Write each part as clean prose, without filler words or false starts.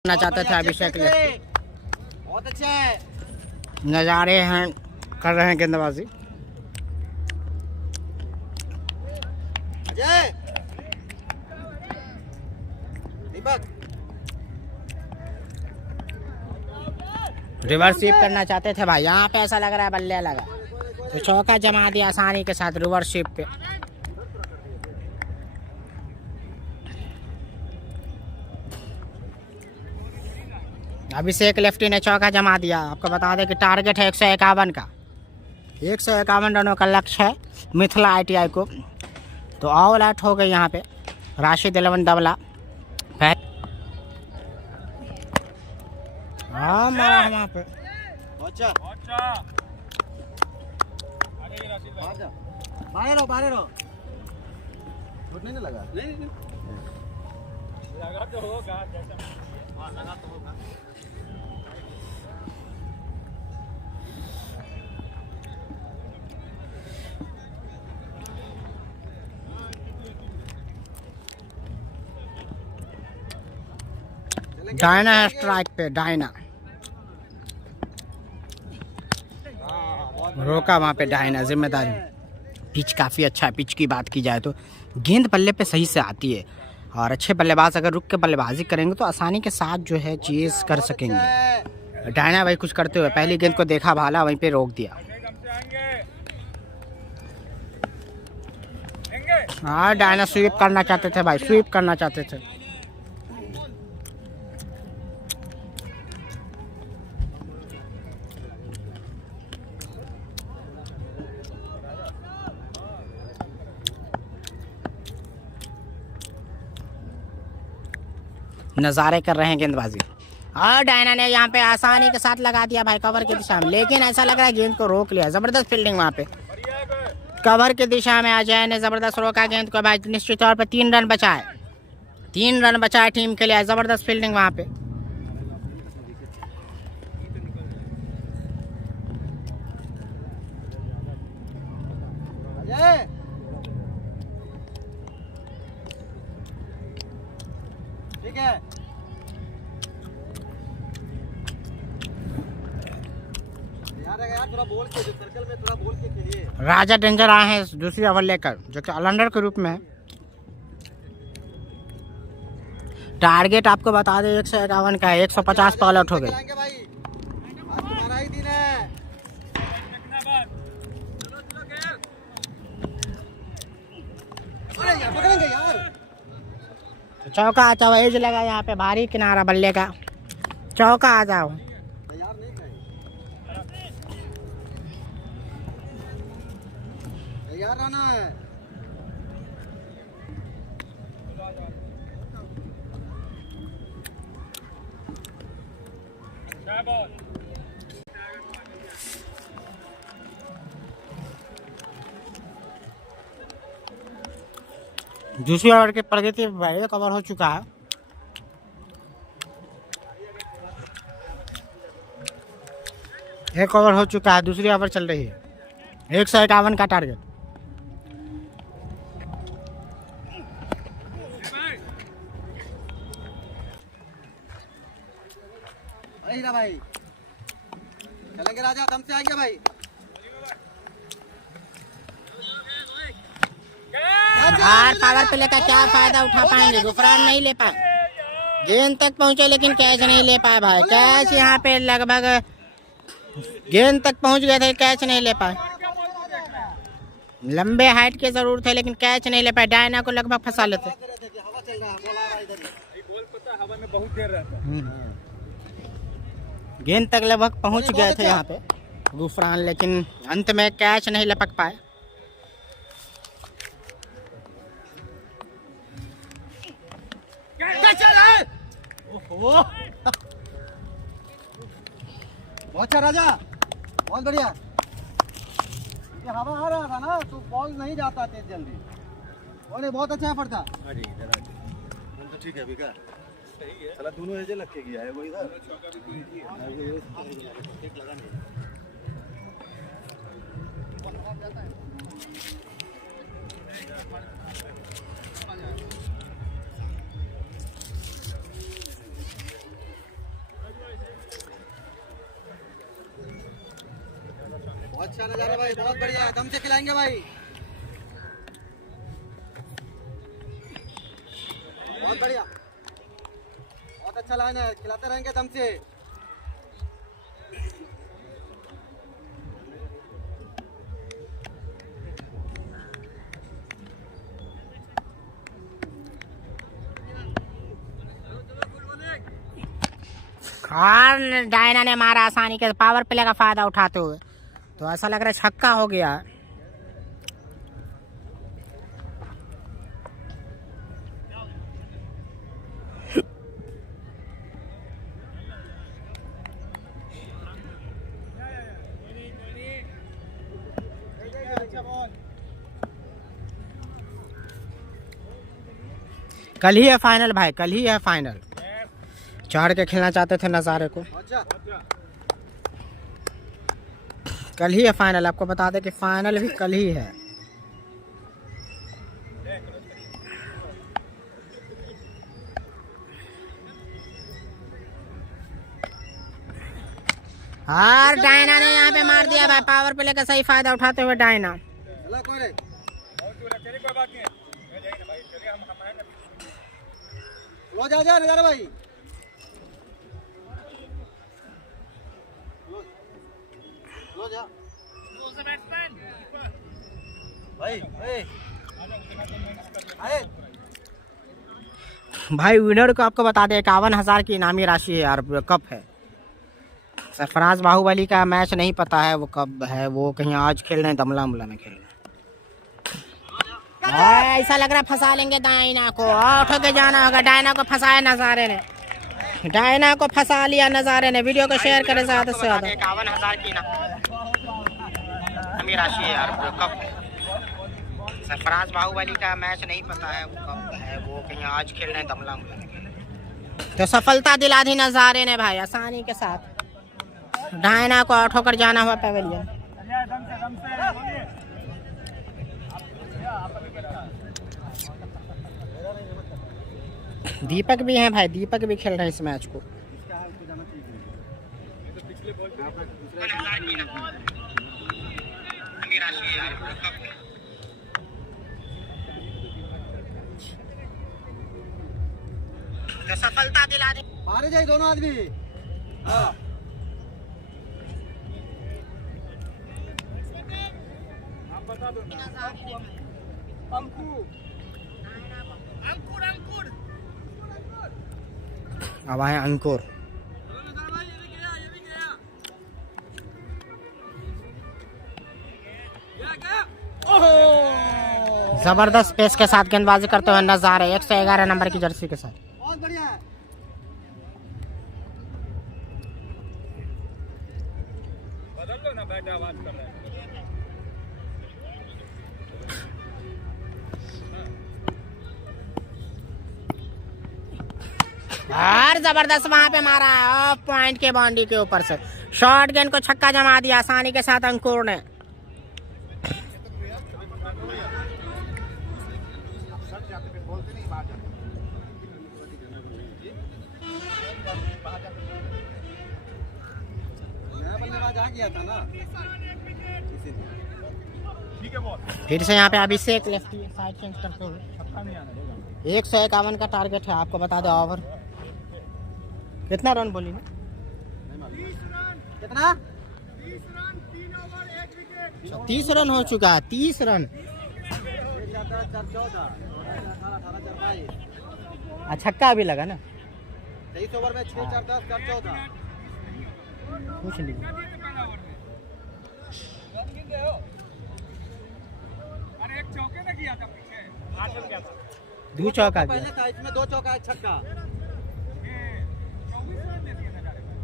करना चाहते थे अभिषेक लेफ्टी। बहुत अच्छा है। नज़ारे हैं, कर रहे हैं गेंदबाजी। अजय दीपक रिवर्स स्वीप करना चाहते थे भाई, यहाँ पे ऐसा लग रहा है बल्ले लगा तो चौका जमा दिया आसानी के साथ रिवर्स स्वीप पे। अभिषेक लेफ्टी ने चौका जमा दिया। आपको बता दें कि टारगेट है 151 का, 151 रनों का लक्ष्य है मिथिला ITI को। तो ऑल आउट हो गई यहाँ पे राशिद 11 डबला। हाँ मारा वहाँ पे। अच्छा बाहर रहो छूट नहीं लगा। नहीं लगा तो होगा, जैसा लगा तो होगा। डायना है स्ट्राइक पे, डायना रोका वहाँ पे डायना, जिम्मेदारी। पिच काफ़ी अच्छा है। पिच की बात की जाए तो गेंद बल्ले पे सही से आती है और अच्छे बल्लेबाज अगर रुक के बल्लेबाजी करेंगे तो आसानी के साथ जो है चेज कर सकेंगे। डायना भाई कुछ करते हुए पहली गेंद को देखा भाला, वहीं पे रोक दिया। हाँ डायना स्वीप करना चाहते थे भाई, स्वीप करना चाहते थे। नज़ारे कर रहे हैं गेंदबाजी और डायना ने यहाँ पे आसानी के साथ लगा दिया भाई कवर की दिशा में, लेकिन ऐसा लग रहा है गेंद को रोक लिया। जबरदस्त फील्डिंग वहाँ पे कवर की दिशा में। अजय ने जबरदस्त रोका गेंद को भाई, निश्चित तौर पर 3 रन बचाए, 3 रन बचाए टीम के लिए। जबरदस्त फील्डिंग वहाँ पे। अजय ठीक है। यार थोड़ा बोल के जो सर्कल में थोड़ा बोल के खेलिए। राजा डेंजर आए हैं दूसरी ओवर लेकर, जो कि ऑलराउंडर के रूप में है। टारगेट आपको बता दें 151 का है, 150 पर ऑल आउट हो गए। तुम्हारा ही दिन है। पकड़ेंगे यार। चौका आ जाओ, एज लगा यहाँ पे, भारी किनारा बल्ले का, चौका आ जाओ। तैयार नहीं तैयार रहना है। दूसरी ओवर के प्रगति पहले कवर हो चुका है। एक ओवर हो चुका है, दूसरी ओवर चल रही है। 151 का टारगेट। अरे हीरा भाई चलेंगे, राजा दम से आएंगे भाई। हार पावर प्ले का क्या फायदा उठा पाएंगे, गुफरान नहीं ले पाए। गेंद तक पहुंचे लेकिन कैच नहीं ले पाए भाई। कैच यहाँ पे लगभग गेंद तक पहुंच गए थे, कैच नहीं ले पाए। लंबे हाइट की जरूरत है लेकिन कैच नहीं ले पाए। डायना को लगभग फंसा लेते। गेंद तक लगभग पहुंच गए थे यहाँ पे गुफरान, लेकिन अंत में कैच नहीं लपक पाए। बहुत अच्छा राजा, बहुत बढ़िया। ये हवा आ रहा था ना तो बॉल नहीं जाता तेज जल्दी। और बहुत अच्छा एफर्ट था। अरे इधर तो ठीक है बिका, सही है। साला दोनों एजे लग के गया है वो इधर। लगा नहीं। अच्छा नजारा भाई, बहुत बढ़िया, दम से खिलाएंगे भाई। बहुत बढ़िया, बहुत अच्छा लाइन है, खिलाते रहेंगे दम से। और डायना ने मारा आसानी के पावर प्ले का फायदा उठाते हुए, तो ऐसा लग रहा है छक्का हो गया। कल ही है फाइनल भाई, कल ही है फाइनल। चढ़ के खेलना चाहते थे नज़ारे को, कल ही है फाइनल। आपको बता दें कि फाइनल भी कल ही है। और डायना ने यहाँ पे मार दिया भाई, पावर प्ले का सही फायदा उठाते हुए डायना। जा नजारा भाई, भाई विनर को आपको बता दें 51,000 की इनामी राशि है और कप है। सरफराज बाहुबली का मैच नहीं पता है वो कब है, वो कहीं आज खेल रहे हैं, दमला उमला में खेल रहे हैं। ऐसा लग रहा है फंसा लेंगे डायना को, आउट होके जाना होगा। डायना को फंसाया नज़ारे ने, डायना को फंसा लिया नज़ारे ने। वीडियो को शेयर करें ज़्यादा से ज़्यादा। 51,000 की इनामी राशि है और कप है। सरफराज बाहुबली का मैच नहीं पता है वो कब है, वो कहीं आज खेल रहे हैं, दमला उमला में खेल रहे हैं। तो सफलता दिला दी नज़ारे ने भाई आसानी के साथ। डायना को आउट होकर जाना हुआ पेवेलियन। दीपक भी हैं भाई, दीपक भी खेल रहे हैं इस मैच को। तो सफलता दिला दी, मारे जाए दोनों आदमी। हाँ। बता दो अंकुर अब आए अंकुर। जबरदस्त पेस के साथ गेंदबाजी करते हुए नजारे 111 नंबर की जर्सी के साथ। बहुत बढ़िया है। बदल लो ना बेटा, आवाज कर रहा है। और जबरदस्त वहां पे मारा है ऑफ पॉइंट के बाउंड्री के ऊपर से। शॉर्ट गेंद को छक्का जमा दिया आसानी के साथ अंकुर ने। फिर से यहाँ पे अभिषेक लेफ्टी साइड चेंज करते हुए 151 का टारगेट है। आपको बता दो ओवर कितना रन बोली ना, कितना 30 रन हो चुका है। 30 रन, छक्का भी लगा ना। 23 ओवर में 6 4 10 4 14 कुछ नहीं। अरे एक चौके में किया था पीछे, 8 रन किया था। 2 चौका पहले था, इसमें 2 चौका है, छक्का। ये 24 रन दे दिए नजारे में।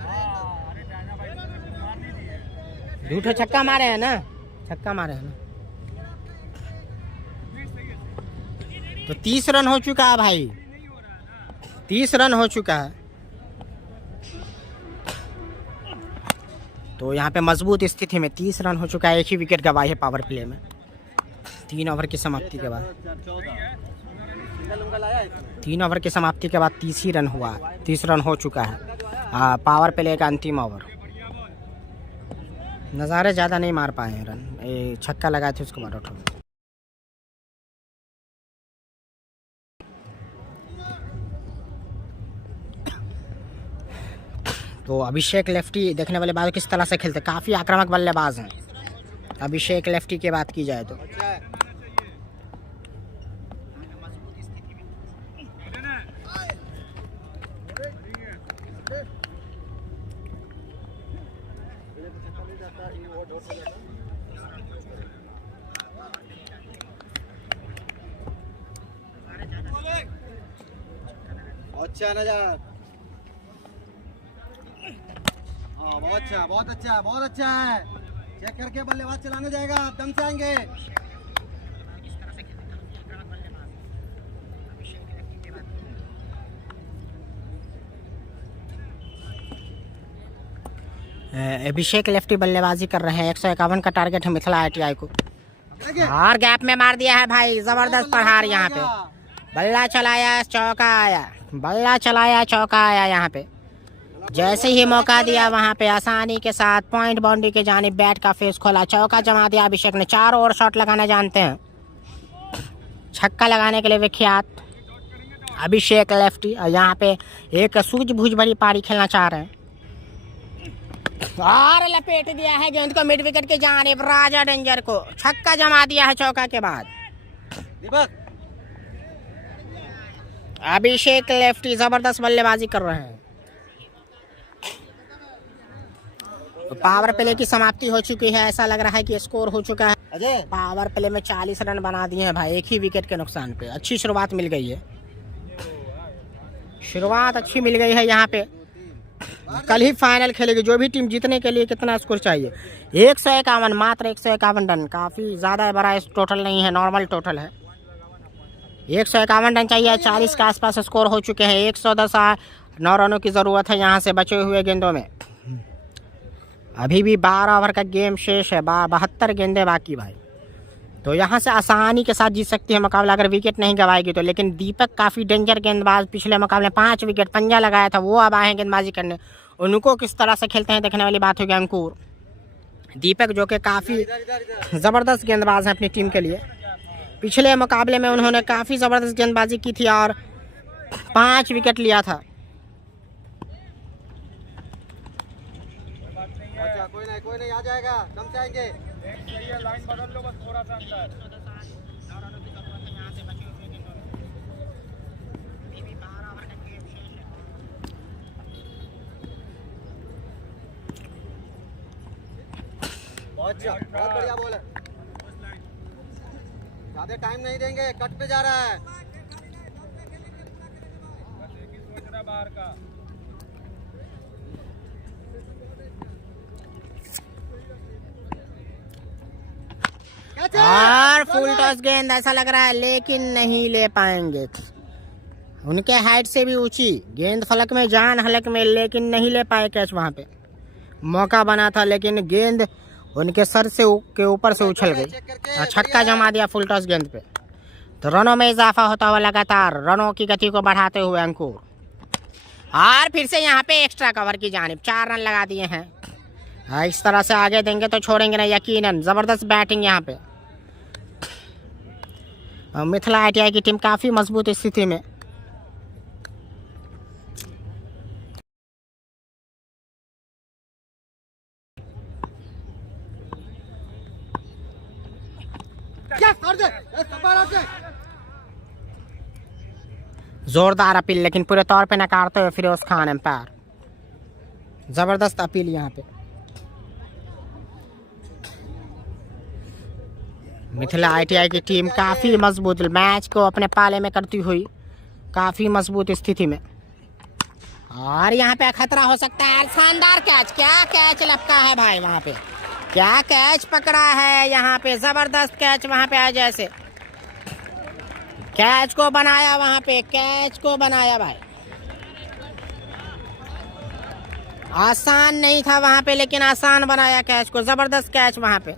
हां, अरे डायना भाई मार नहीं दिए। 2 छक्का मारे हैं ना, छक्का मारे हैं ना। तो 30 रन हो चुका है भाई, 30 रन हो चुका है। तो यहाँ पे मजबूत स्थिति में 30 रन हो चुका है। एक ही विकेट गवाई है पावर प्ले में 3 ओवर की समाप्ति के बाद। 3 ओवर की समाप्ति के बाद 30 ही रन हुआ, 30 रन हो चुका है पावर प्ले का अंतिम ओवर। नज़ारे ज़्यादा नहीं मार पाए हैं रन, ये छक्का लगाए थे उसके बाद आउट हो गए। तो अभिषेक लेफ्टी देखने वाले बात किस तरह से खेलते, काफ़ी आक्रामक बल्लेबाज हैं अभिषेक लेफ्टी की बात की जाए तो। अच्छा नजर, हाँ बहुत अच्छा बहुत अच्छा बहुत अच्छा है। चेक करके बल्लेबाज चलाने जाएगा, दम से आएंगे। अभिषेक लेफ्टी बल्लेबाजी कर रहे हैं, 151 का टारगेट है मिथिला ITI को। और गैप में मार दिया है भाई, जबरदस्त प्रहार यहाँ पे, बल्ला चलाया चौका आया, बल्ला चलाया चौका आया। यहाँ पे जैसे ही मौका दिया वहाँ पे आसानी के साथ पॉइंट बाउंड्री के जानिब बैट का फेस खोला, चौका जमा दिया अभिषेक ने। 4 ओवर शॉट लगाना जानते हैं, छक्का लगाने के लिए विख्यात अभिषेक लेफ्टी। और यहाँ पे एक सूझबूझ भरी पारी खेलना चाह रहे हैं और लपेट दिया है गेंद को मिड विकेट के जानिब, राजा डेंजर को छक्का जमा दिया है चौका के बाद। अभिषेक लेफ्टी जबरदस्त बल्लेबाजी कर रहे हैं। पावर प्ले की समाप्ति हो चुकी है, ऐसा लग रहा है कि स्कोर हो चुका है। अजय पावर प्ले में 40 रन बना दिए हैं भाई, एक ही विकेट के नुकसान पे। अच्छी शुरुआत मिल गई है, शुरुआत अच्छी मिल गई है। यहाँ पे कल ही फाइनल खेलेगी जो भी टीम, जीतने के लिए कितना स्कोर चाहिए? 151, मात्र 151 रन, काफ़ी ज़्यादा बड़ा टोटल नहीं है, नॉर्मल टोटल है। 151 रन चाहिए, 40 के आसपास स्कोर हो चुके हैं। 110 9 रनों की ज़रूरत है यहाँ से बचे हुए गेंदों में। अभी भी 12 ओवर का गेम शेष है, 72 गेंदें बाकी भाई। तो यहाँ से आसानी के साथ जीत सकती है मुकाबला अगर विकेट नहीं गंवाएगी तो। लेकिन दीपक काफ़ी डेंजर गेंदबाज, पिछले मुकाबले 5 विकेट पंजा लगाया था, वो अब आए हैं गेंदबाजी करने। उनको किस तरह से खेलते हैं देखने वाली बात होगी। अंकुर दीपक जो कि काफ़ी ज़बरदस्त गेंदबाज हैं अपनी टीम के लिए, पिछले मुकाबले में उन्होंने काफ़ी ज़बरदस्त गेंदबाजी की थी और 5 विकेट लिया था। अच्छा कोई नहीं आ जाएगा, दम से आएंगे। लाइन बदल लो बस थोड़ा सा अंदर। बहुत बढ़िया बॉल है, ज्यादा टाइम नहीं देंगे, कट पे जा रहा है। बाहर का और फुल टॉस गेंद, ऐसा लग रहा है लेकिन नहीं ले पाएंगे। उनके हाइट से भी ऊंची गेंद, फलक में जान हलक में, लेकिन नहीं ले पाए कैच। वहां पे मौका बना था लेकिन गेंद उनके सर से के ऊपर से उछल गई और छक्का जमा दिया फुल टॉस गेंद पे। तो रनों में इजाफा होता हुआ लगातार, रनों की गति को बढ़ाते हुए अंकुर। और फिर से यहाँ पे एक्स्ट्रा कवर की जानिब 4 रन लगा दिए हैं। इस तरह से आगे देंगे तो छोड़ेंगे नहीं यकीनन। जबरदस्त बैटिंग यहाँ पे, मिथिला ITI की टीम काफी मजबूत स्थिति में। जोरदार अपील लेकिन पूरे तौर पे नकारते हुए फिरोज खान एम्पायर। जबरदस्त अपील यहाँ पे। मिथिला ITI की टीम काफ़ी मजबूत, मैच को अपने पाले में करती हुई काफ़ी मजबूत स्थिति में। और यहाँ पे खतरा हो सकता है। शानदार कैच, क्या कैच लपका है भाई, वहाँ पे क्या कैच पकड़ा है। यहाँ पे ज़बरदस्त कैच, वहाँ पे आ जैसे कैच को बनाया, वहाँ पे कैच को बनाया भाई। आसान नहीं था वहाँ पे लेकिन आसान बनाया कैच को। ज़बरदस्त कैच वहाँ पे,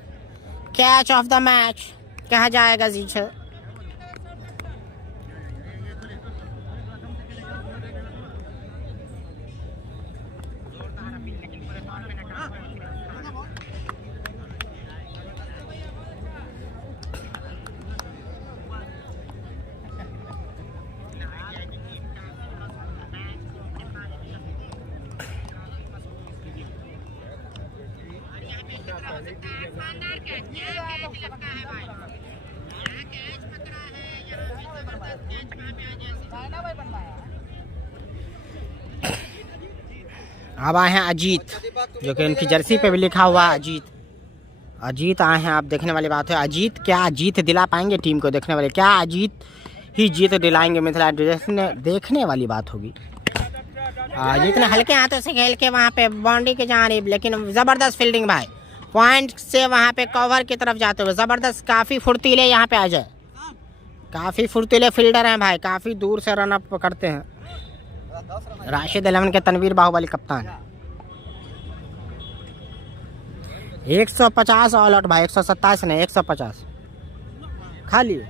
कैच ऑफ द मैच कहा जाएगा जी। अब आए हैं अजीत, जो कि उनकी जर्सी पे भी लिखा हुआ है अजीत। अजीत आए हैं, आप देखने वाली बात है। अजीत क्या जीत दिला पाएंगे टीम को? देखने वाले क्या अजीत ही जीत दिलाएंगे मिथिला देखने वाली बात होगी। जितने हल्के हाथों से खेल के वहाँ पे बाउंड्री के जानिब, लेकिन ज़बरदस्त फील्डिंग भाई, पॉइंट से वहाँ पे कवर की तरफ जाते हुए ज़बरदस्त। काफ़ी फुर्तीले यहाँ पे आ जाए, काफ़ी फुर्तीले फील्डर हैं भाई, काफ़ी दूर से रन अप करते हैं। राशिद 11 के तनवीर बाहुबली कप्तान। 150 ऑल आउट भाई, 127 नहीं 150। खा लिए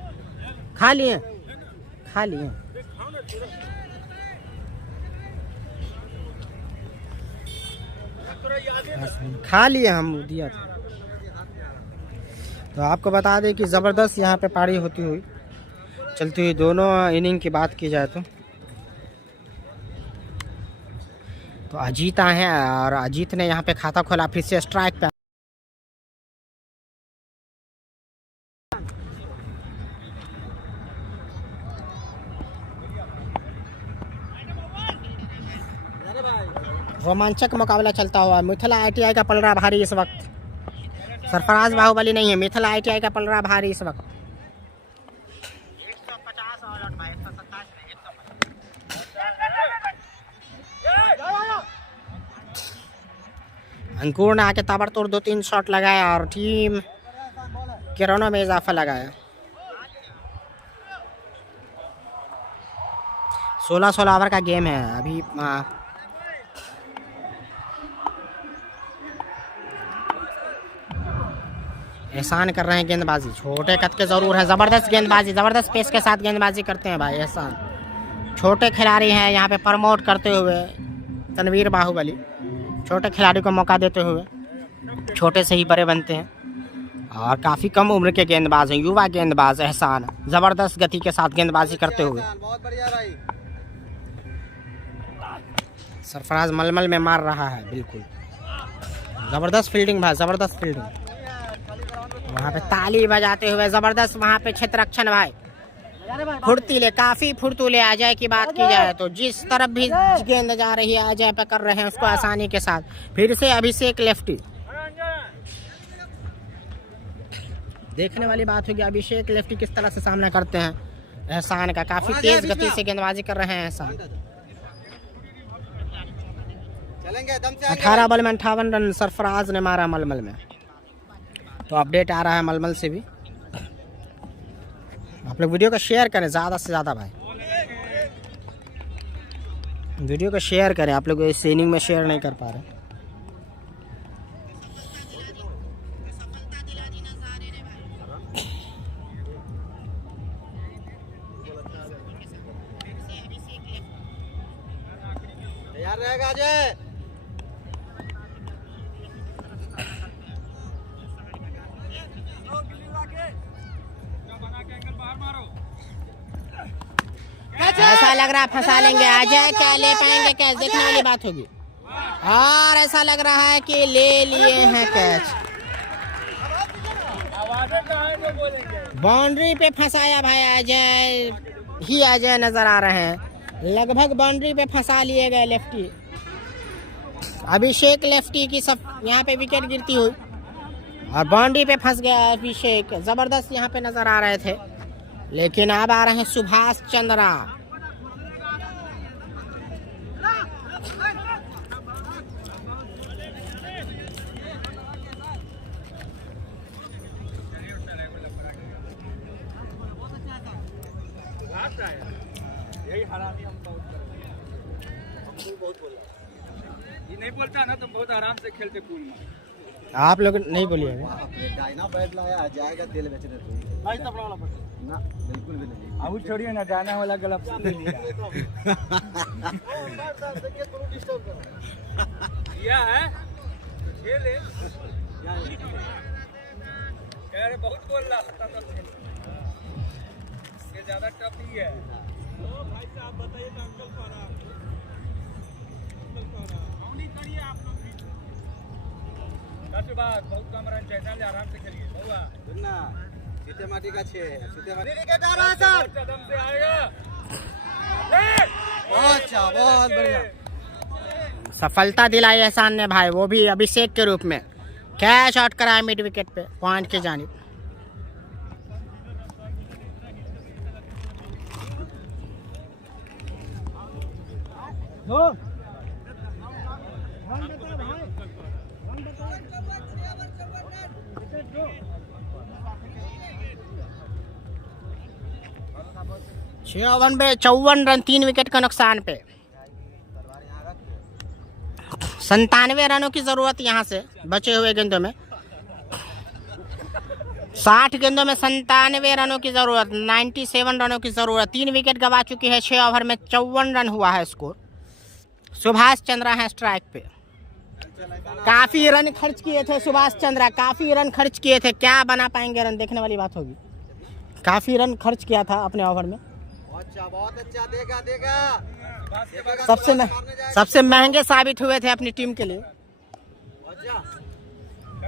खा लिए खा लिए। खा लिए हम दिया था। तो आपको बता दें कि ज़बरदस्त यहाँ पे पारी होती हुई चलती हुई दोनों इनिंग की बात की जाए तो अजीत आए हैं और अजीत ने यहाँ पे खाता खोला, फिर से स्ट्राइक पे। रोमांचक मुकाबला चलता हुआ। मिथिला ITI का पलड़ा भारी इस वक्त। सरफराज बाहुबली नहीं है, मिथिला ITI का पलड़ा भारी इस वक्त। 150 ऑल आउट भाई, 127 नहीं 150। अंकुर ने आके ताबड़तोड़ 2-3 शॉट लगाया और टीम के रनों में इजाफा लगाया। 16-16 ओवर का गेम है अभी। एहसान कर रहे हैं गेंदबाजी, छोटे कद के ज़रूर है। ज़बरदस्त गेंदबाजी, ज़बरदस्त पेस के साथ गेंदबाजी करते हैं भाई एहसान। छोटे खिलाड़ी हैं यहाँ पे प्रमोट करते हुए तनवीर बाहुबली, छोटे खिलाड़ी को मौका देते हुए छोटे से ही बड़े बनते हैं। और काफ़ी कम उम्र के गेंदबाज हैं, युवा गेंदबाज एहसान, ज़बरदस्त गति के साथ गेंदबाजी करते हुए। सरफराज मलमल में मार रहा है, बिल्कुल ज़बरदस्त फील्डिंग भाई, ज़बरदस्त फील्डिंग। वहाँ पे ताली बजाते हुए ज़बरदस्त वहाँ पे क्षेत्ररक्षण भाई, फुर्तीले, काफ़ी फुर्तीले। अजय की बात की जाए तो जिस तरफ भी गेंद जा रही है अजय पे कर रहे हैं उसको आसानी के साथ। फिर से अभिषेक लेफ्टी, देखने वाली बात होगी अभिषेक लेफ्टी किस तरह से सामना करते हैं एहसान का। काफ़ी तेज गति से गेंदबाजी कर रहे हैं एहसान। 18 बॉल में 58 रन सरफराज ने मारा मलमल में। तो अपडेट आ रहा है मलमल से भी। आप लोग वीडियो को शेयर करें ज़्यादा से ज़्यादा भाई, वीडियो को शेयर करें। आप लोग इस इनिंग में शेयर नहीं कर पा रहे। तैयार रहेगा अजय। ऐसा लग रहा है फंसा लेंगे अजय, क्या ले पाएंगे कैच? देखने वाली बात होगी। और ऐसा लग रहा है कि ले लिए हैं कैच। बाउंड्री पे फंसाया भाई अजय ही, अजय नजर आ रहे हैं। लगभग बाउंड्री पे फंसा लिए गए लेफ्टी। अभिषेक लेफ्टी की सब यहाँ पे विकेट गिरती हुई और बाउंड्री पे फंस गया अभिषेक। ज़बरदस्त यहाँ पे नजर आ रहे थे, लेकिन अब आ रहे हैं सुभाष चंद्रा। यही हरामी हम बहुत ये नहीं बोलता ना, तुम बहुत आराम से खेलते पूल में। आप लोग नहीं बोलिए डायना बैट लाया जाएगा तेल बेचने तो ना, बिल्कुल भी नहीं। अब छोड़िए ना, डायना वाला गलत किया है खेले यार, बहुत बोल रहा था ये ज्यादा टफ ही है। भाई साहब बताइए तो अंकल करिए आप लोग भी। पांचवी बात बहुत कम रन चाहिए, आराम से खेलिए बहुआ। सुनना, सीते माटी का 6 सीते माटी विकेट आ रहा है सर। दम से आएगा। अच्छा, बहुत बढ़िया। सफलता दिलाई एहसान ने भाई, वो भी अभिषेक के रूप में। कैच आउट कराया मिड विकेट पे पॉइंट की जानिब। छह ओवर में 54 रन, 3 विकेट का नुकसान पे। 97 रनों की जरूरत यहाँ से बचे हुए गेंदों में। 60 गेंदों में 97 रनों की जरूरत, 97 रनों की जरूरत। 3 विकेट गवा चुकी है। 6 ओवर में 54 रन हुआ है स्कोर। सुभाष चंद्रा है स्ट्राइक पे। काफी रन खर्च किए थे सुभाष चंद्रा, काफी रन खर्च किए थे। क्या बना पाएंगे रन, देखने वाली बात होगी। काफी रन खर्च किया था अपने ओवर में। अच्छा, बहुत अच्छा, देगा देगा। सबसे महंगे साबित हुए थे अपनी टीम के लिए। अच्छा,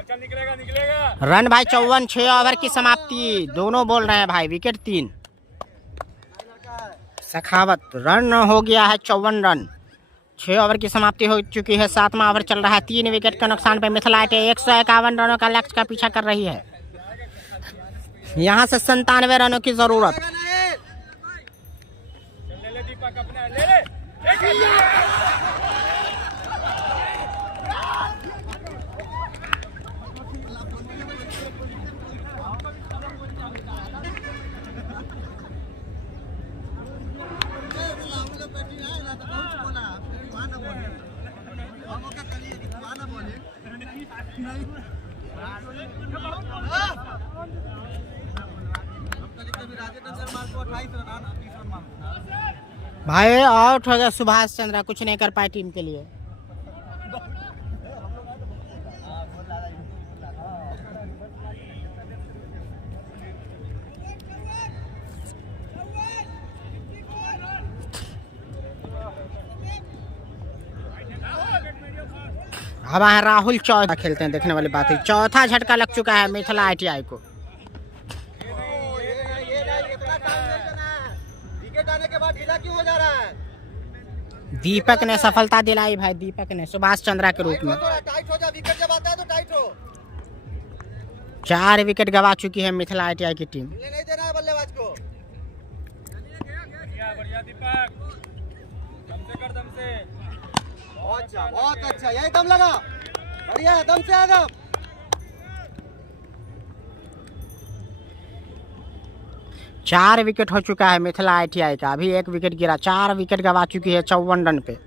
चल निकलेगा निकलेगा। रन भाई 54, 6 ओवर की समाप्ति। दोनों बोल रहे हैं भाई, विकेट 3। सखावत रन हो गया है 54 रन। 6 ओवर की समाप्ति हो चुकी है। 7वां ओवर चल रहा है। 3 विकेट के नुकसान पे मिथिलाइट 151 रनों का लक्ष्य का पीछा कर रही है। यहाँ से 97 रनों की जरूरत। ले ले दीपक अपना, ले ले। भाई आउट हो गया सुभाष चंद्रा, कुछ नहीं कर पाए टीम के लिए। अब आए राहुल चौथा खेलते हैं, देखने वाली बात है। चौथा झटका लग चुका है मिथिला ITI को। विकेट आने के बाद ढीला क्यों हो जा रहा है? दीपक ने सफलता दिलाई भाई, दीपक ने सुभाष चंद्रा के रूप में। टाइट हो जा, विकेट जब आता है तो टाइट हो। 4 विकेट गवा चुकी है मिथिला ITI की टीम। नहीं देना है बल्लेबाज को। बढ़िया दीपक, दम से कर, दम से। बहुत अच्छा, यही दम लगा। बढ़िया, दम से आदम। 4 विकेट हो चुका है मिथिला ITI का। अभी 1 विकेट गिरा। 4 विकेट गवा चुकी है 54 रन पे।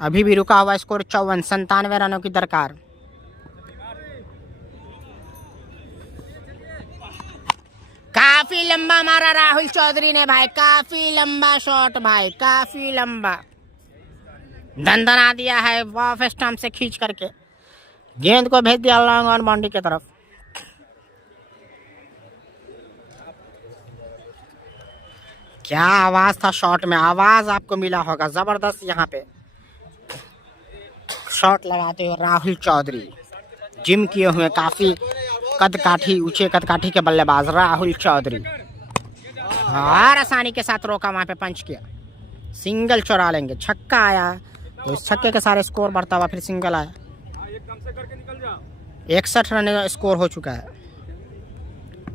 अभी भी रुका हुआ स्कोर 54, 97 रनों की दरकार। काफी लंबा मारा राहुल चौधरी ने भाई, काफी लंबा शॉट भाई, काफी लंबा दंदना दिया है ऑफ स्टंप से खींच करके। गेंद को भेज दिया लॉन्ग ऑन बाउंड्री की तरफ। क्या आवाज था शॉट में, आवाज आपको मिला होगा जबरदस्त। यहाँ पे शॉट लगाते हुए राहुल चौधरी, जिम किए हुए काफी कदकाठी, ऊंचे कदकाठी के बल्लेबाज राहुल चौधरी। और आसानी के साथ रोका, वहां पे पंच किया। सिंगल चुरा लेंगे। छक्का आया तो इस छक्के के सारे स्कोर बढ़ता हुआ फिर सिंगल आया। 61 रन स्कोर हो चुका है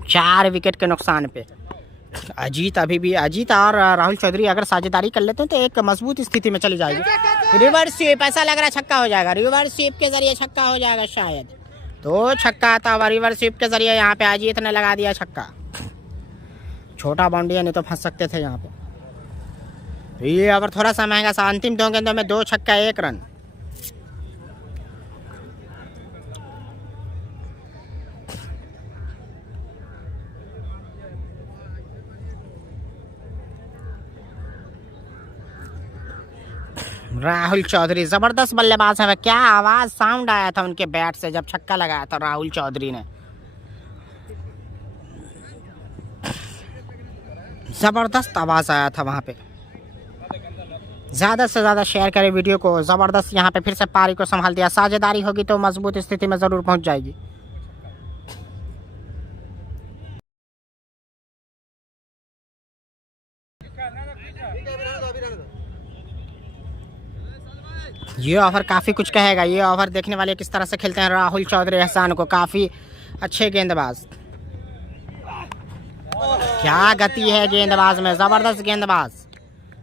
4 विकेट के नुकसान पे। अजीत अभी भी, अजीत और राहुल चौधरी अगर साझेदारी कर लेते हैं तो एक मजबूत स्थिति में चली जाएगी। रिवर्स स्वीप, ऐसा लग रहा है छक्का हो जाएगा। रिवर्स स्वीप के जरिए छक्का हो जाएगा शायद। तो छक्का आता हुआ रिवर्स स्वीप के जरिए यहाँ पे अजीत ने लगा दिया छक्का। छोटा बाउंड्री नहीं तो फंस सकते थे यहाँ पे। तो ये अब थोड़ा सा महंगा सा। अंतिम 2 गेंदों में 2 छक्का 1 रन। राहुल चौधरी जबरदस्त बल्लेबाज है। क्या आवाज साउंड आया था उनके बैट से जब छक्का लगाया था राहुल चौधरी ने। जबरदस्त आवाज आया था वहां पे। ज़्यादा से ज़्यादा शेयर करें वीडियो को। ज़बरदस्त यहाँ पे फिर से पारी को संभाल दिया। साझेदारी होगी तो मजबूत स्थिति में ज़रूर पहुँच जाएगी। ये ओवर काफ़ी कुछ कहेगा। ये ओवर देखने वाले किस तरह से खेलते हैं राहुल चौधरी एहसान को, काफ़ी अच्छे गेंदबाज। क्या गति है गेंदबाज में, ज़बरदस्त गेंदबाज।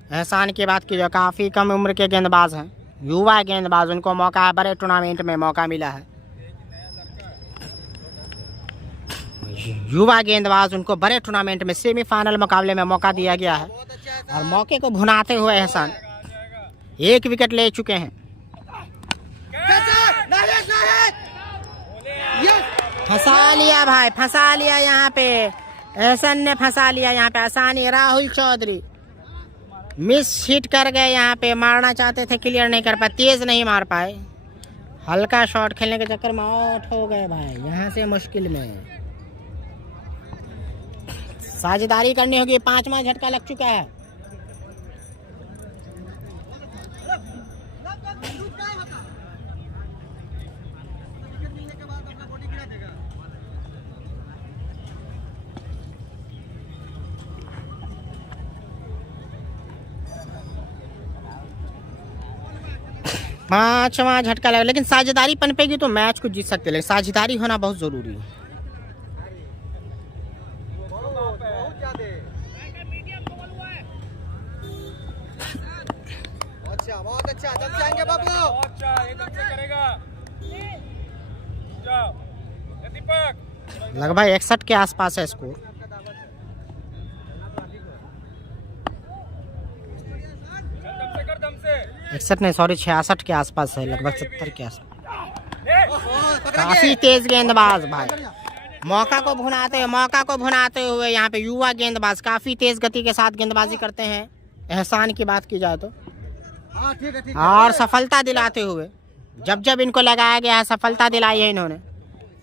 एहसान की बात की जो काफ़ी कम उम्र के गेंदबाज हैं, युवा गेंदबाज, उनको मौका है, बड़े टूर्नामेंट में मौका मिला है। युवा गेंदबाज, उनको बड़े टूर्नामेंट में सेमीफाइनल मुकाबले में मौका दिया गया है और मौके को भुनाते हुए एहसान 1 विकेट ले चुके हैं। फंसा लिया भाई, फंसा लिया यहाँ पे एहसान ने, फंसा लिया यहाँ पे आसानी। राहुल चौधरी मिस हिट कर गए यहाँ पे, मारना चाहते थे, क्लियर नहीं कर पाए, तेज नहीं मार पाए, हल्का शॉट खेलने के चक्कर में आउट हो गए भाई। यहाँ से मुश्किल में साझेदारी करनी होगी। 5वां झटका लग चुका है। पांचवा झटका लगा, लेकिन साझेदारी पनपेगी तो मैच को जीत सकते, लेकिन साझेदारी होना बहुत जरूरी है। अच्छा, बहुत अच्छा, जल्दी आएंगे बाबू। अच्छा, एकदम से करेगा। जाओ दीपक। लगभग 61 के आसपास है स्कोर। दम से 61 नहीं, सॉरी 66 के आसपास है, लगभग 70 के आसपास। काफी तेज गेंदबाज भाई, मौका को भुनाते हुए यहाँ पे युवा गेंदबाज काफी तेज गति के साथ गेंदबाजी करते हैं। एहसान की बात की जाए तो और सफलता दिलाते हुए, जब जब इनको लगाया गया है सफलता दिलाई है इन्होंने।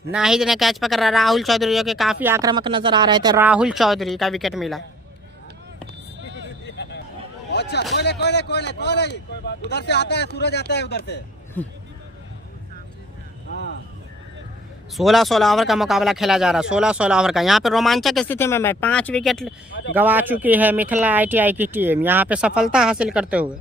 नाहिद ने कैच पकड़ा, राहुल चौधरी जो कि काफी आक्रामक नजर आ रहे थे, राहुल चौधरी का विकेट मिला। अच्छा, कोई उधर से आता है, सूरज आता है उधर से। 16-16 ओवर का मुकाबला खेला जा रहा है, 16-16 ओवर का। यहाँ पे रोमांचक स्थिति में 5 विकेट गवा चुकी है मिथिला ITI की टीम, यहाँ पे सफलता हासिल करते हुए।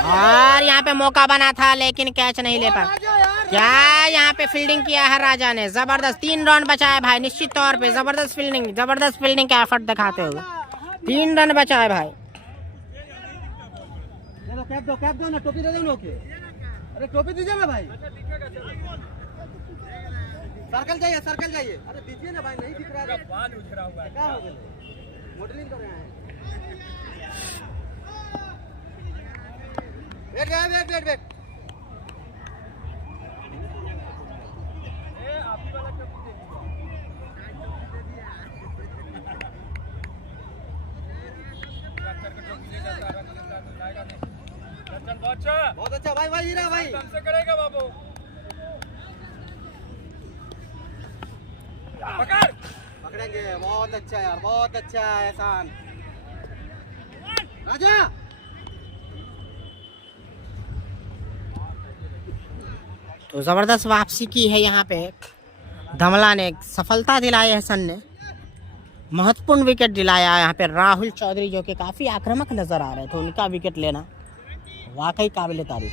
और यहाँ पे मौका बना था लेकिन कैच नहीं ले पाया। क्या यहाँ पे फील्डिंग किया है राजा ने, जबरदस्त 3 रन बचाए भाई, निश्चित तौर पे जबरदस्त फील्डिंग का एफर्ट दिखाते हुए 3 रन बचाए भाई। कैप दो ना, टोपी दे दो ना। अरे टोपी दीजिए ना भाई। सर्कल जाइए। अरे दीजिए ना भाई, नहीं दिख रहा है। क्या हो गया, मॉडलिंग कर रहे हैं। वेट। बहुत अच्छा भाई हीरा भाई, दम से करेगा बाबू। पकड़ेंगे। बहुत अच्छा यार, बहुत अच्छा एहसान। राजा तो जबरदस्त वापसी की है यहाँ पे, धमला ने सफलता दिलाई, एहसन ने महत्वपूर्ण विकेट दिलाया यहाँ पे। राहुल चौधरी जो कि काफी आक्रामक नजर आ रहे थे, उनका विकेट लेना वाकई काबिल तारीफ।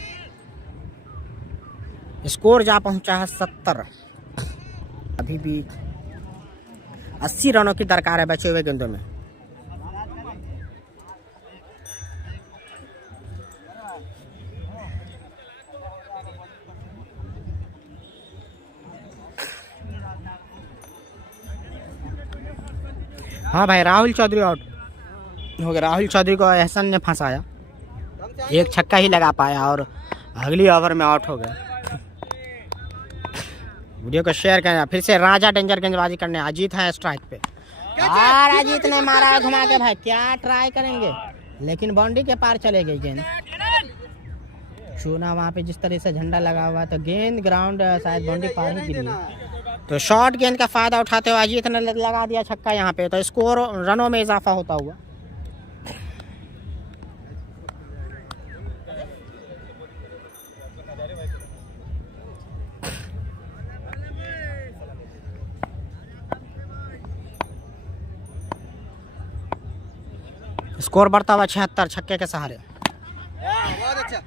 स्कोर जा पहुंचा है 70। अभी भी 80 रनों की दरकार है बचे हुए गेंदों में। हाँ भाई, राहुल चौधरी आउट हो गया। राहुल चौधरी को एहसन ने फंसाया, 1 छक्का ही लगा पाया और अगली ओवर में आउट हो गया। वीडियो को शेयर करें। फिर से राजा डेंजर गेंदबाजी करने, अजीत है स्ट्राइक पे और अजीत ने मारा है घुमा के भाई। क्या ट्राई करेंगे, लेकिन बाउंड्री के पार चले गई गेंद। चूना वहाँ पे जिस तरह से झंडा लगा हुआ है, तो गेंद ग्राउंड शायद बाउंड्री पार ही गिरी है। तो शॉर्ट गेंद का फायदा उठाते हुए अजीत ने लगा दिया छक्का यहाँ पे, तो स्कोर रनों में इजाफा होता हुआ। स्कोर बढ़ता हुआ 76 छक्के के सहारे। बहुत अच्छा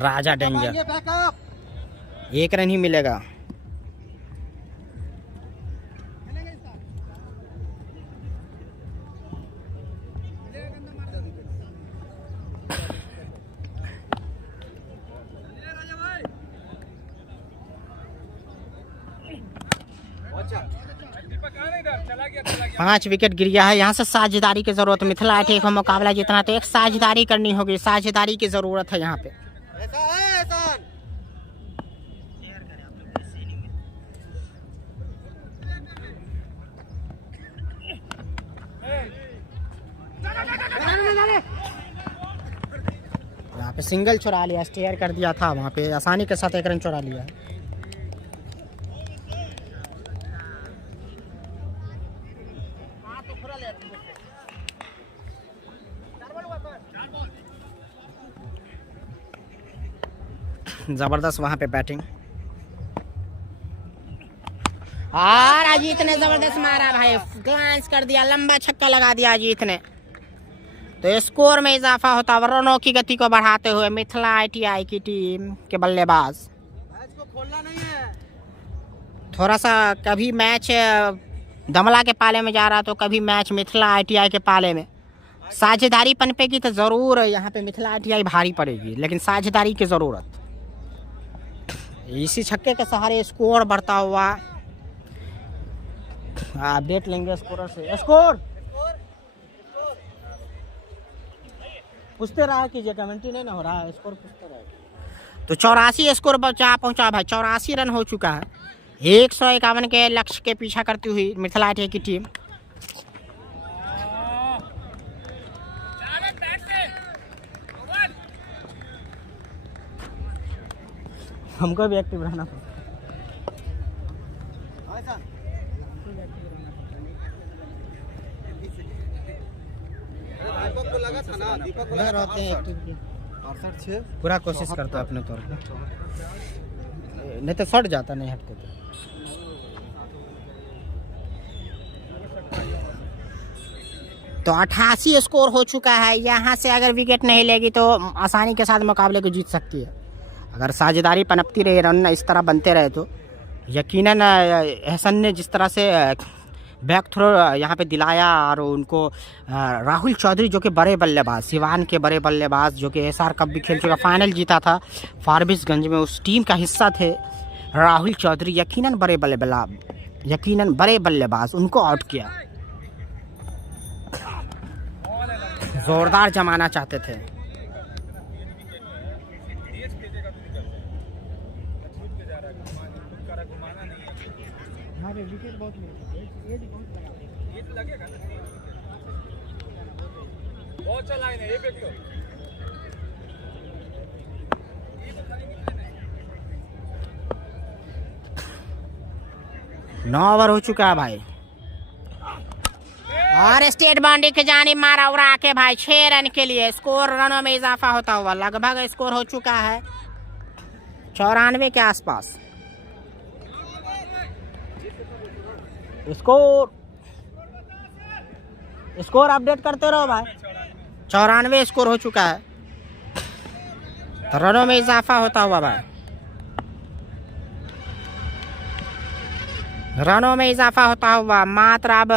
राजा डेंजर, बैकअप। 1 रन ही मिलेगा। अच्छा 5 विकेट गिर गया है। यहाँ से साझेदारी की जरूरत, मिथिला आईटी को मुकाबला जीतना तो एक साझेदारी करनी होगी, साझेदारी की जरूरत है यहाँ पे। ऐसा है एहसान। यहाँ पे सिंगल चुरा लिया, स्टेयर कर दिया था, वहाँ पे आसानी के साथ 1 रन चुरा लिया है। जबरदस्त वहां पे बैटिंग, और अजीत ने जबरदस्त मारा भाई, ग्लांस कर दिया, लंबा छक्का लगा दिया अजीत ने। तो स्कोर में इजाफा होता है, रनों की गति को बढ़ाते हुए मिथिला आईटीआई की टीम के बल्लेबाज। मैच को खोलना नहीं है। थोड़ा सा कभी मैच दमला के पाले में जा रहा तो कभी मैच मिथिला आईटीआई के पाले में। साझेदारी पनपेगी तो जरूर यहाँ पे मिथिला आईटीआई भारी पड़ेगी, लेकिन साझेदारी की जरूरत। इसी छक्के के सहारे स्कोर बढ़ता हुआ। अपडेट लेंगे स्कोर से। स्कोर पूछते रहा कीजिए, कमेंट्री नहीं ना हो रहा है, स्कोर पूछते रहा। तो 84 स्कोर बचा पहुंचा भाई, 84 रन हो चुका है 151 के लक्ष्य के पीछा करती हुई मिथिला आईटीआई की टीम। हमको भी एक्टिव रहना पड़ता। दीपक को लगा था ना, दीपक को लगा रहते हैं एक्टिव की, 68 पूरा कोशिश करता है अपने तौर पे, नहीं तो शॉट जाता, नहीं हटते तो 88 स्कोर हो चुका है। यहाँ से अगर विकेट नहीं लेगी तो आसानी के साथ मुकाबले को जीत सकती है। अगर साझेदारी पनपती रही, रन इस तरह बनते रहे तो यकीनन एहसन ने जिस तरह से बैक थ्रो यहाँ पे दिलाया, और उनको राहुल चौधरी जो कि बड़े बल्लेबाज, सिवान के बड़े बल्लेबाज जो कि एसआर कप भी खेल चुका, फाइनल जीता था फारबिसगंज में, उस टीम का हिस्सा थे राहुल चौधरी। यकीनन बड़े बल्लेबाज, उनको आउट किया। जोरदार जमाना चाहते थे। विकेट बहुत लगेगा ना, बहुत चला है ये देख लो। 9 ओवर हो चुका है भाई, और स्टेट बाउंड्री के जानिब मारा उड़ा के भाई 6 रन के लिए। स्कोर रनों में इजाफा होता हुआ लगभग स्कोर हो चुका है 94 के आसपास। स्कोर अपडेट करते रहो भाई। 94 स्कोर हो चुका है, तो रनों में इजाफा होता हुआ भाई, रनों में इजाफा होता हुआ। मात्र अब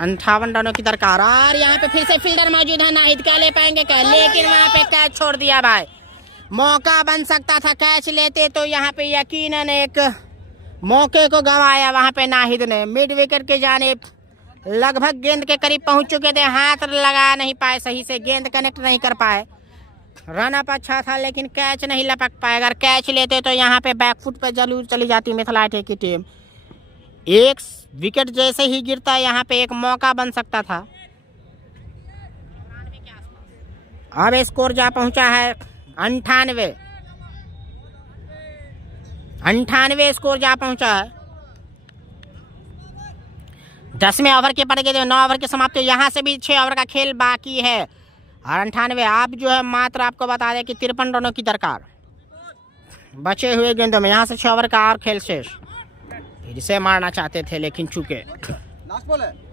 58 रनों की दरकार, और यहाँ पे फिर से फील्डर मौजूद है, नाहिद क्या ले पाएंगे क्या, लेकिन वहाँ पे कैच छोड़ दिया भाई। मौका बन सकता था, कैच लेते तो यहाँ पे यकीनन एक मौके को गंवाया वहाँ पे नाहिद ने। मिड विकेट के जानिब लगभग गेंद के करीब पहुँच चुके थे, हाथ लगा नहीं पाए सही से, गेंद कनेक्ट नहीं कर पाए। रन अप अच्छा था लेकिन कैच नहीं लपक पाए। अगर कैच लेते तो यहाँ पे बैकफुट पे जरूर चली जाती मिथिला आईटीआई की टीम। एक विकेट जैसे ही गिरता है यहाँ पे एक मौका बन सकता था। अब स्कोर जा पहुंचा है 98 स्कोर जा पहुंचा है। 10वें ओवर के पड़ गए, 9 ओवर के समाप्ति। यहाँ से भी 6 ओवर का खेल बाकी है और 98 आप जो है मात्र आपको बता दें कि 53 रनों की दरकार बचे हुए गेंदों में। यहाँ से 6 ओवर का और खेल शेष। फिर से मारना चाहते थे लेकिन चूके। लास्ट बॉल है।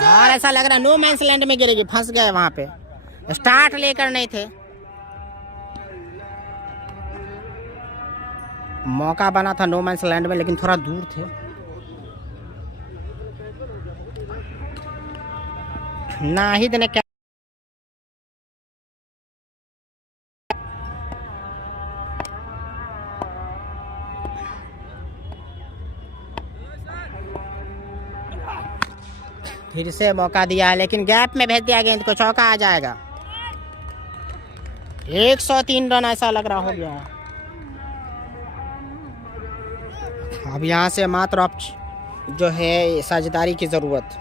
और ऐसा लग रहा है नो मैंस लैंड में गिरेगी, फंस गए वहां पे। स्टार्ट लेकर नहीं थे, मौका बना था नो मैंस लैंड में लेकिन थोड़ा दूर थे। नाहिद ने क्या फिर से मौका दिया लेकिन गैप में भेज दिया गेंद को, चौका आ जाएगा। 103 रन ऐसा लग रहा हो गया है। अब यहाँ से मात्र अब जो है साझेदारी की जरूरत।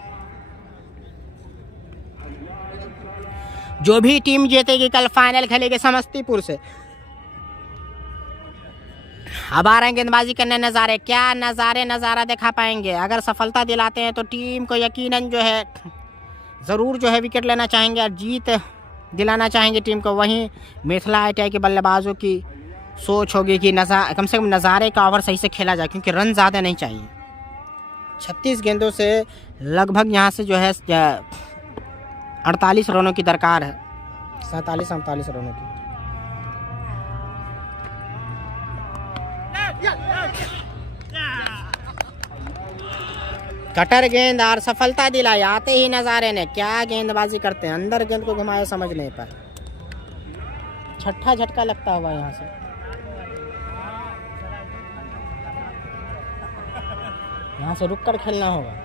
जो भी टीम जीतेगी कल फाइनल खेलेगी समस्तीपुर से। अब आ रहे हैं गेंदबाजी करने नज़ारे। क्या नज़ारा दिखा पाएंगे? अगर सफलता दिलाते हैं तो टीम को यकीनन जो है ज़रूर जो है विकेट लेना चाहेंगे और जीत दिलाना चाहेंगे टीम को। वहीं मिथिला ITI के बल्लेबाजों की सोच होगी कि कम से कम नज़ारे का ओवर सही से खेला जाए क्योंकि रन ज़्यादा नहीं चाहिए। 36 गेंदों से लगभग यहाँ से जो है 48 रनों की दरकार है, 47-48 रनों की। कटर गेंद और सफलता दिलाई। आते ही नज़ारे ने क्या गेंदबाजी करते हैं, अंदर गेंद को घुमाया, समझ नहीं पाए। छठा झटका लगता हुआ यहाँ से। यहाँ से रुक कर खेलना होगा।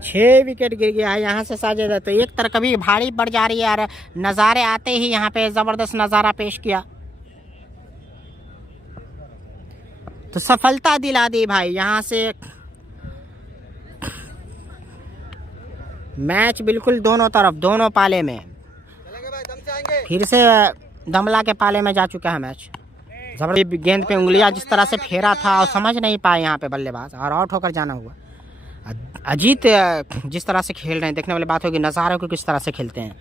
छह विकेट गिर गया है यहाँ से साजिद। तो एक तरफ कभी भारी बढ़ जा रही है यार। नज़ारे आते ही यहाँ पे ज़बरदस्त नज़ारा पेश किया तो सफलता दिला दी भाई। यहाँ से मैच बिल्कुल दोनों तरफ, दोनों पाले में फिर से दमला के पाले में जा चुका है मैच। जबरदस्त गेंद पे उंगलियां जिस तरह से फेरा था और समझ नहीं पाए यहाँ पे बल्लेबाज और आउट होकर जाना हुआ। अजीत जिस तरह से खेल रहे हैं, देखने वाली बात होगी नज़ारों को किस तरह से खेलते हैं।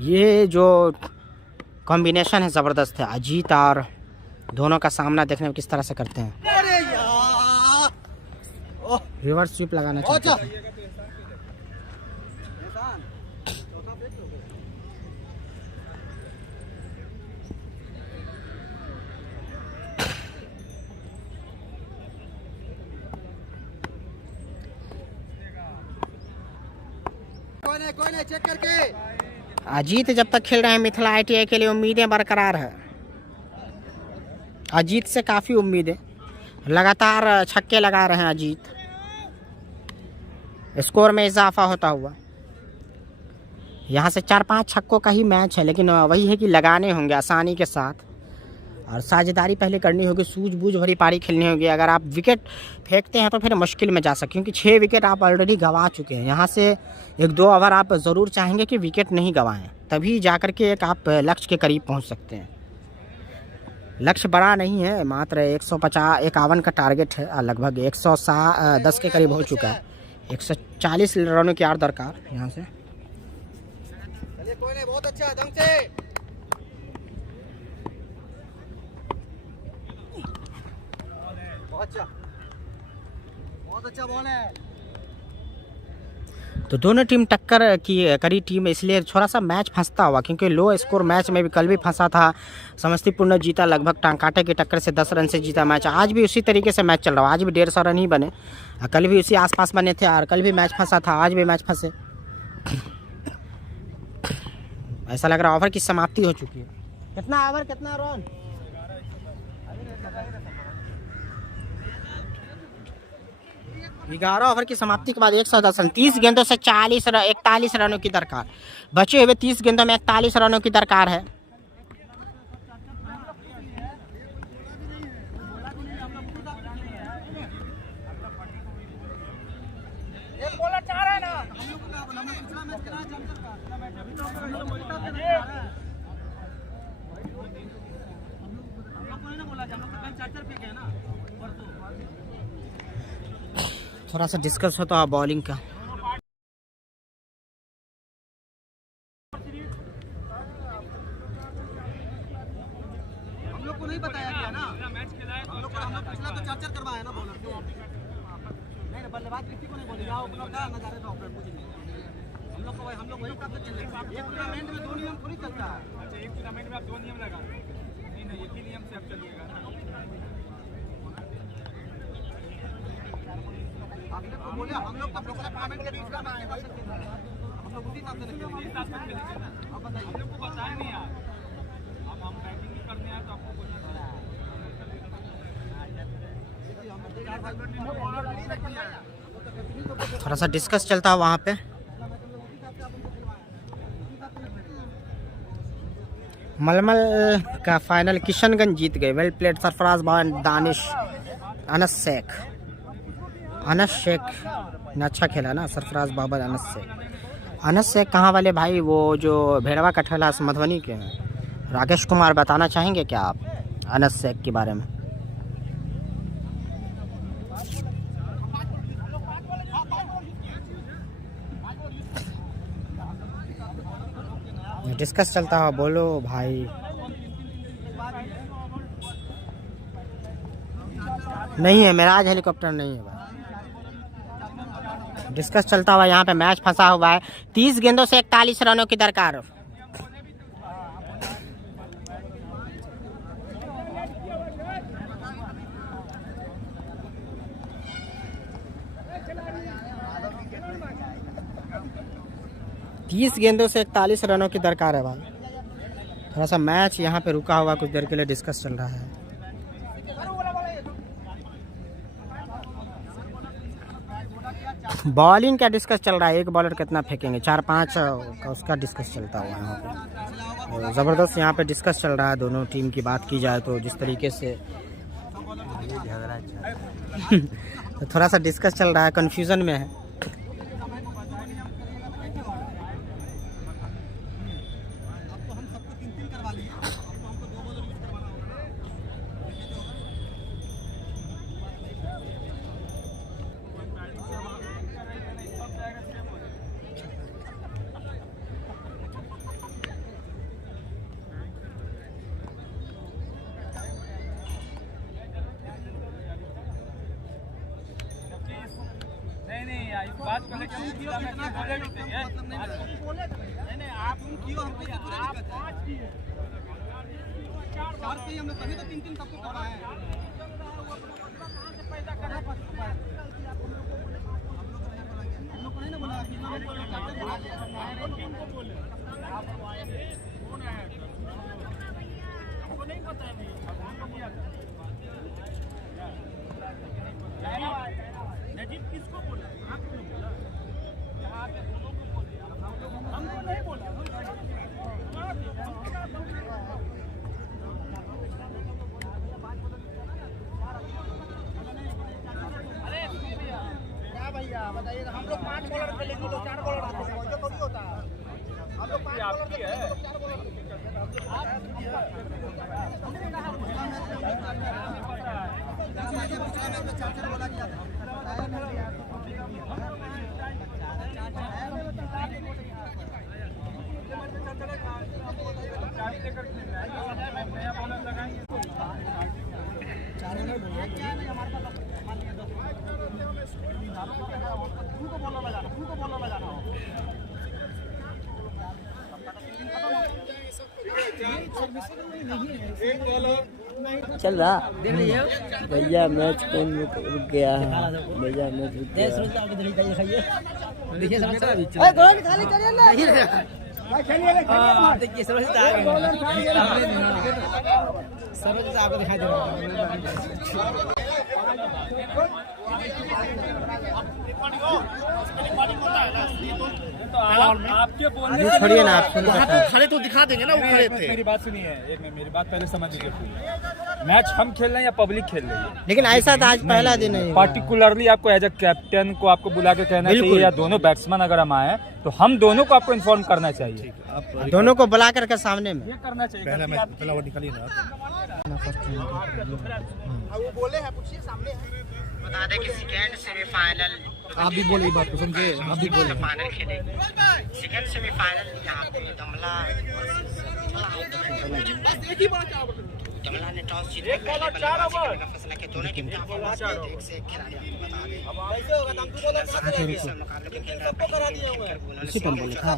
ये जो कॉम्बिनेशन है ज़बरदस्त है। अजीत और दोनों का सामना देखने में किस तरह से करते हैं। रिवर्स स्वीप लगाना चाहते हैं। कोई नहीं, चेक करके। अजीत जब तक खेल रहे हैं मिथिला ITI के लिए उम्मीदें बरकरार है। अजीत से काफ़ी उम्मीदें, लगातार छक्के लगा रहे हैं अजीत। स्कोर में इजाफा होता हुआ यहाँ से 4-5 छक्कों का ही मैच है, लेकिन वही है कि लगाने होंगे आसानी के साथ और साझेदारी पहले करनी होगी, सूझबूझ भरी पारी खेलनी होगी। अगर आप विकेट फेंकते हैं तो फिर मुश्किल में जा सकते, क्योंकि 6 विकेट आप ऑलरेडी गंवा चुके हैं। यहाँ से 1-2 ओवर आप ज़रूर चाहेंगे कि विकेट नहीं गंवाएं, तभी जाकर के एक आप लक्ष्य के करीब पहुँच सकते हैं। लक्ष्य बड़ा नहीं है, मात्र 151 का टारगेट है, लगभग 110 के करीब हो चुका है। 140 रनों की और दरकार यहाँ से। चलिए कोई नहीं, बहुत अच्छा दम से। बहुत अच्छा बॉल है। तो दोनों टीम टक्कर की करी टीम, इसलिए थोड़ा सा मैच फंसता हुआ, क्योंकि लो स्कोर मैच में भी कल भी फंसा था। समस्तीपुर ने जीता लगभग टांकाटे की टक्कर से 10 रन से जीता मैच। आज भी उसी तरीके से मैच चल रहा है, आज भी 150 रन ही बने, कल भी उसी आसपास बने थे और कल भी मैच फंसा था, आज भी मैच फंसे। ऐसा लग रहा है ओवर की समाप्ति हो चुकी है। कितना ओवर कितना रन? 11 ओवर की समाप्ति के बाद 110 रन, 30 गेंदों से 41 रनों की दरकार। बचे हुए 30 गेंदों में 41 रनों की दरकार है। थोड़ा सा डिस्कस होता है बॉलिंग का। हम लोग को नहीं बताया गया ना, हम लोग पिछला तो 4 करवाया ना बॉलर को। नहीं बल्लेबाज किसी को नहीं बोले जाओ ओपनर का नजारे पे ऑपरेट कुछ नहीं। हम लोग वही काम से चले। एक टूर्नामेंट में 2 नियम थोड़ी चलता है। अच्छा एक टूर्नामेंट में आप 2 नियम लगा नहीं, एक ही नियम से आप चलिएगा ना। आपने को बोले हम लोग का टूर्नामेंट के बीच में हम लोग उसी हिसाब से खेलेंगे। अब बताइए, हम लोग को बताया नहीं यार, हम बैटिंग ही करने आए तो आपको बोलना था। थोड़ा सा डिस्कस चलता है वहाँ पे। मलमल का फाइनल किशनगंज जीत गए। वेल प्लेड सरफराज बाबा, दानिश, अनस शेख ने अच्छा खेला ना। सरफराज बाबा, अनस शेख कहाँ वाले भाई? वो जो भेड़वा कठला मधुबनी के हैं। राकेश कुमार बताना चाहेंगे क्या आप अनस शेख के बारे में? डिस्कस चलता है, बोलो भाई। नहीं है मेरा आज हेलीकॉप्टर नहीं है भाई। डिस्कस चलता हुआ यहाँ पे मैच फंसा हुआ है। 30 गेंदों से 41 रनों की दरकार। तीस गेंदों से 41 रनों की दरकार है भाई। थोड़ा सा मैच यहाँ पे रुका हुआ, कुछ देर के लिए डिस्कस चल रहा है। बॉलिंग का डिस्कस चल रहा है, एक बॉलर कितना फेंकेंगे, 4-5 का उसका डिस्कस चलता हुआ यहाँ पे। ज़बरदस्त यहाँ पे डिस्कस चल रहा है दोनों टीम की बात की जाए तो। जिस तरीके से तो थोड़ा सा डिस्कस चल रहा है, कन्फ्यूज़न में है। नहीं इस बात को लेकर नहीं आप क्यों हमको आप 5 किए 4 किए हमने तभी तो 3 सबको करवाए हैं। पैदा करना पड़ता है हम लोग को नहीं ना बोला टीम को बोले आप कौन है हमको नहीं पता है नजीब किसको बोला? आपको नहीं बोला? यहाँ पे दोनों को बोले, हमको नहीं बोला। अरे क्या भैया बताइए, हम लोग 5 बॉलर खेलेंगे तो 4 बॉलर थोड़ी होता है। हम लोग 5 बॉलर खेलेंगे तो 4 बॉलर बोला गया था। लगाना चल रहा भैया मैच कौन रुक गया है भैया मैच रुक गया आपके बोलने ये छोड़िए ना आप खड़े तो दिखा देंगे ना वो खड़े थे। मेरी बात सुनिए, एक मिनट मेरी बात पहले समझ लीजिए। मैच हम खेल रहे हैं या पब्लिक खेल रही है? लेकिन ऐसा था आज पहला दिन है। पार्टिकुलरली आपको एज ए कैप्टन को आपको बुला के कहना चाहिए, या दोनों बैट्समैन अगर हम आए तो हम दोनों को आपको इन्फॉर्म करना चाहिए। दोनों को बुला करके सामने में ये करना चाहिए। पहला वो निकालिए ना। वो बोले हैं, पूछिए सामने है। बता दें कि सेकंड सेमीफाइनल आप भी बोले बात को समझे, आप भी बोले फाइनल खेलेंगे। सेकंड सेमीफाइनल यहाँ पे दमला ने टॉस जीत कर फैसला किया। दोनों टीम का एक से एक खिलाड़ी आपको बता दें। कैसे होगा? तुम बोला मुकाबले के खेल करा दिए होंगे। इसी टाइम बोले था।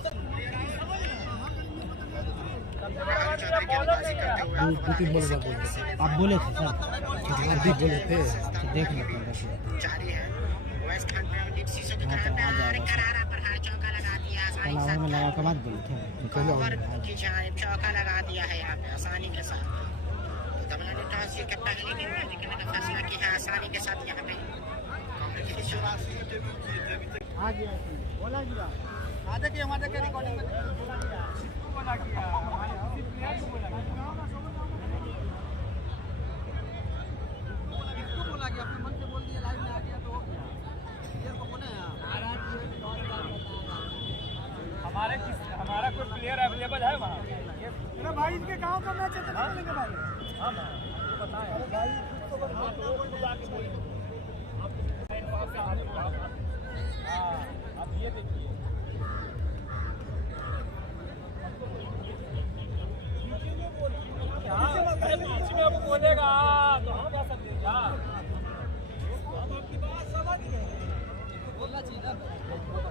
आप बोले थे सर, आप भी बोले थे, देख लेते हैं। जारी है वैस खान पे अमनदीप सीसो की तरफ करारा पर हाथ चौका लगा दिया आसानी के साथ। लगा के बाद बोले थे ओवर की जानिब चौका लगा दिया है यहाँ पे आसानी के साथ। दमला ने टॉस जीत कर पहले गेंद निकलने का फैसला किया है आसानी के साथ यहाँ पे काउंटर की दिशा। बोला जी आधा की हमारे के रिकॉर्डिंग में बोला किया हमारे किसी प्लेयर को बोला किसको बोला कि अपने मन से बोल दिया, लाइव में आ गया तो हो गया। प्लेयर को बोले हमारा कोई प्लेयर अवेलेबल है वहाँ? अरे भाई इनके गांव का मैच है तो खेलेंगे भाई। हाँ बताएं भाई, आप ये देखिए बीच में अब बोलेगा तो हम क्या सकते हैं यार। आपकी बात समझ गए, बोलना चाहिए ना,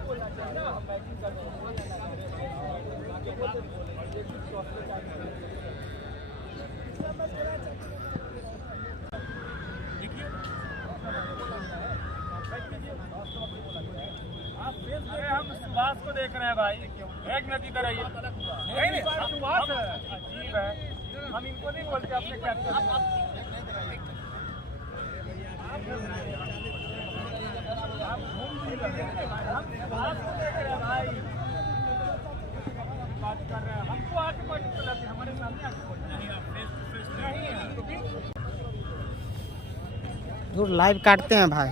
बोलना चाहिए ना, हम बैटिंग कर रहे हैं। अरे हम सुभाष को देख रहे हैं भाई, एक मिनट इधर आइए। नहीं सुभाष है, अजीब है, हम इनको नहीं बोलते अपने कैप्टन। हमको आके पर्टिकुलर हमारे सामने आके लाइव काटते हैं भाई,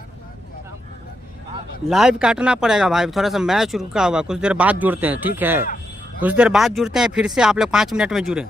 लाइव काटना पड़ेगा भाई। थोड़ा सा मैच रुका हुआ, कुछ देर बाद जुड़ते हैं, ठीक है? कुछ देर बाद जुड़ते हैं फिर से। आप लोग 5 मिनट में जुड़े।